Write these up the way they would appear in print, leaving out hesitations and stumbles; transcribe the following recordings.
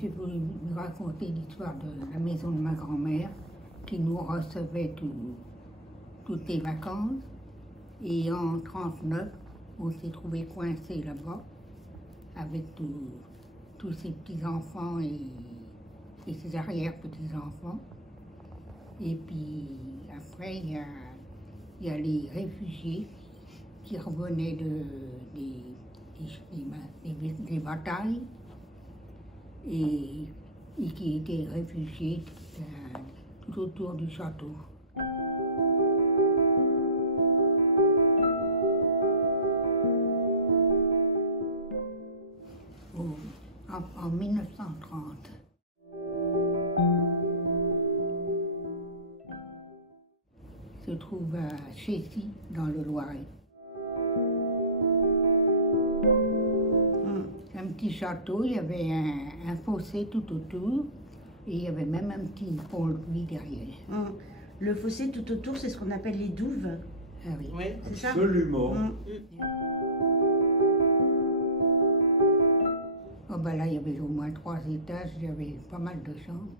j'ai voulu vous raconter l'histoire de la maison de ma grand-mère qui nous recevait toutes les vacances. Et en 1939, on s'est trouvé coincé là-bas avec tous ses petits-enfants et ses arrière-petits-enfants. Et puis après, il y a les réfugiés qui revenaient des batailles et qui étaient réfugiés tout autour du château. En 1930. Se trouve à Chécy, dans le Loiret. C'est un petit château, il y avait un fossé tout autour et il y avait même un petit pont-levis derrière. Le fossé tout autour, c'est ce qu'on appelle les douves. Ah oui, c'est ça? Absolument. Oh ben là, il y avait au moins 3 étages, il y avait pas mal de chambres.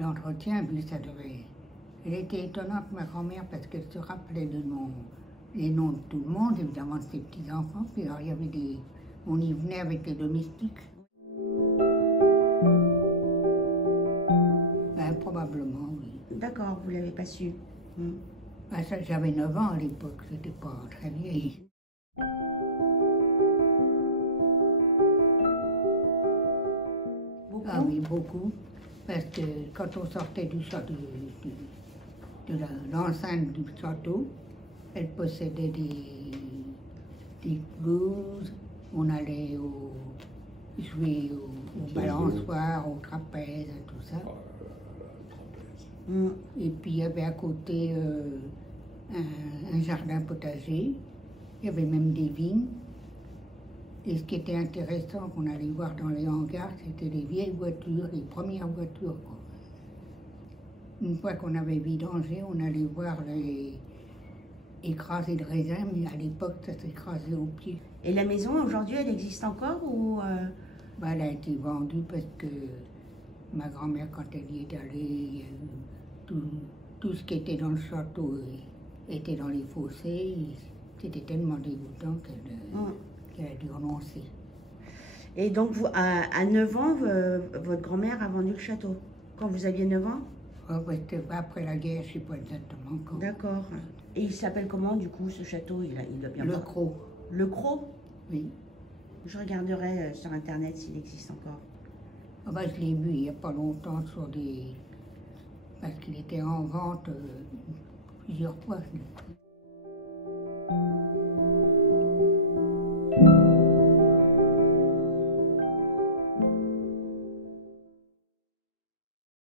L'entretien, puis ça devait... Elle était étonnante, ma grand-mère, parce qu'elle se rappelait les noms de tout le monde, évidemment de ses petits-enfants. Puis alors, il y avait on y venait avec les domestiques. Ben, probablement, oui. D'accord, vous ne l'avez pas su. Ben, j'avais 9 ans à l'époque, j'étais pas très vieille. Beaucoup? Ah oui, beaucoup. Parce que quand on sortait du château, de l'enceinte du château, elle possédait des pelouses. On allait jouer au balançoire, au trapèze, tout ça. Et puis il y avait à côté un jardin potager. Il y avait même des vignes. Et ce qui était intéressant qu'on allait voir dans les hangars, c'était les vieilles voitures, les premières voitures. Une fois qu'on avait vidangé, on allait voir écraser le raisin, mais à l'époque, ça s'écrasait au pied. Et la maison, aujourd'hui, elle existe encore ou Ben, elle a été vendue parce que ma grand-mère, quand elle y est allée, tout ce qui était dans le château était dans les fossés. C'était tellement dégoûtant qu'elle a dû renoncer. Et donc, vous, à 9 ans, votre grand-mère a vendu le château, quand vous aviez 9 ans? Après la guerre, je ne sais pas exactement quand. D'accord. Et il s'appelle comment, du coup, ce château? Il doit bien Le Cros. Le Cros? Oui. Je regarderai sur Internet s'il existe encore. Ah ben, je l'ai vu il n'y a pas longtemps parce qu'il était en vente plusieurs fois.